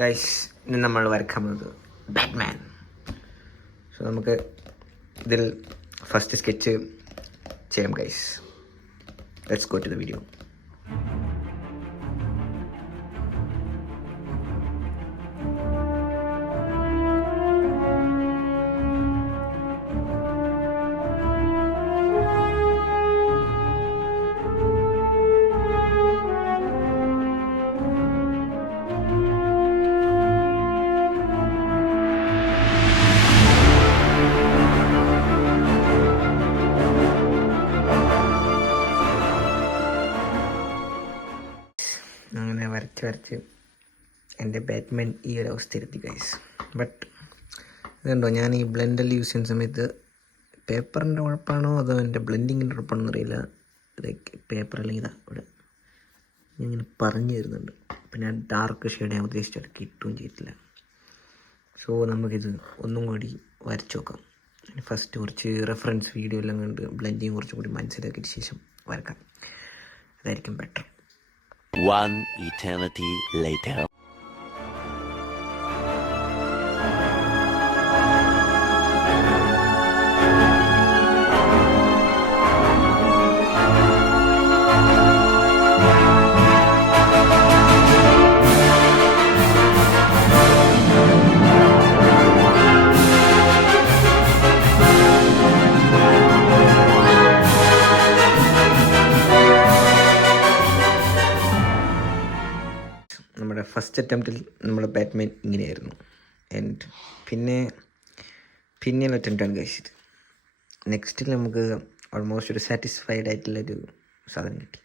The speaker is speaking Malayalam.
ഗൈസ്, ഇന്ന് നമ്മൾ വരക്കാൻ പോകുന്നത് ബാറ്റ്മാൻ. സോ നമുക്ക് ഇതിൽ ഫസ്റ്റ് സ്കെച്ച് ചെയ്യാം guys. Let's go to the video. അങ്ങനെ വരച്ച് എൻ്റെ ബാറ്റ്മാൻ ഈ ഒരു അവസ്ഥയിലെത്തി ഗൈസ്. ബട്ട് ഇതുണ്ടോ, ഞാൻ ഈ ബ്ലെൻഡെല്ലാം യൂസ് ചെയ്യുന്ന സമയത്ത് പേപ്പറിൻ്റെ കുഴപ്പമാണോ അതോ എൻ്റെ ബ്ലെൻഡിങ്ങിൻ്റെ കുഴപ്പമാണോ എന്നറിയില്ല. ലൈക്ക് പേപ്പർ അല്ലെങ്കിൽ ഇതാ ഇവിടെ ഇങ്ങനെ പറഞ്ഞു തരുന്നുണ്ട്. അപ്പം ഞാൻ ഡാർക്ക് ഷെയ്ഡ് ഞാൻ ഉദ്ദേശിച്ചത് കിട്ടുകയും ചെയ്തിട്ടില്ല. സോ നമുക്കിത് ഒന്നും കൂടി വരച്ച് നോക്കാം. ഫസ്റ്റ് കുറച്ച് റെഫറൻസ് വീഡിയോ എല്ലാം കണ്ട് ബ്ലെൻഡിങ് കുറച്ചും കൂടി മനസ്സിലാക്കിയിട്ട് ശേഷം വരക്കാം. അതായിരിക്കും ബെറ്റർ. One eternity later. നമ്മുടെ ഫസ്റ്റ് അറ്റംപ്റ്റിൽ നമ്മുടെ ബാറ്റ്മാൻ ഇങ്ങനെയായിരുന്നു. ആൻഡ് പിന്നെ അറ്റംപ്റ്റാണ് കഴിച്ചത്. നെക്സ്റ്റിൽ നമുക്ക് ഓൾമോസ്റ്റ് ഒരു സാറ്റിസ്ഫൈഡ് ആയിട്ടുള്ളൊരു സാധനം കിട്ടി.